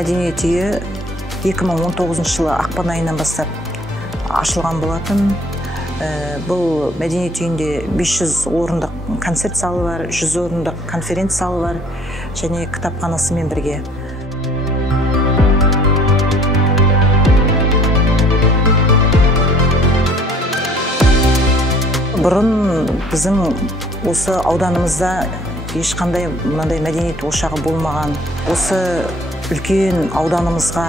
мәдениет үйі 2019 жылы ақпан айынан бастап ашылған болатын. Бұл мәдениет үйінде 500 орындық концерт залы бар, 100 орындық конференц залы бар, және кітапханасымен бірге. Бұрын біздің осы ауданымызда ешқандай мынандай мәдениет ошағы болмаған. Осы үлкен ауданымызға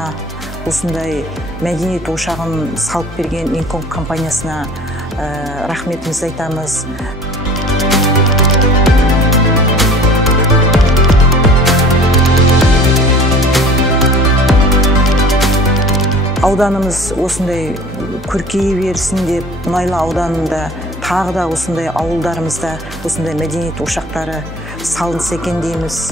осындай мәдениет ошағын салып берген Инком компаниясына рахметімізді айтамыз. Ауданымыз осындай көркейе берсін деп, Мұнайлы ауданында тағы да осындай ауылдарымызда осындай мәдениет ошақтары салынса екен дейміз.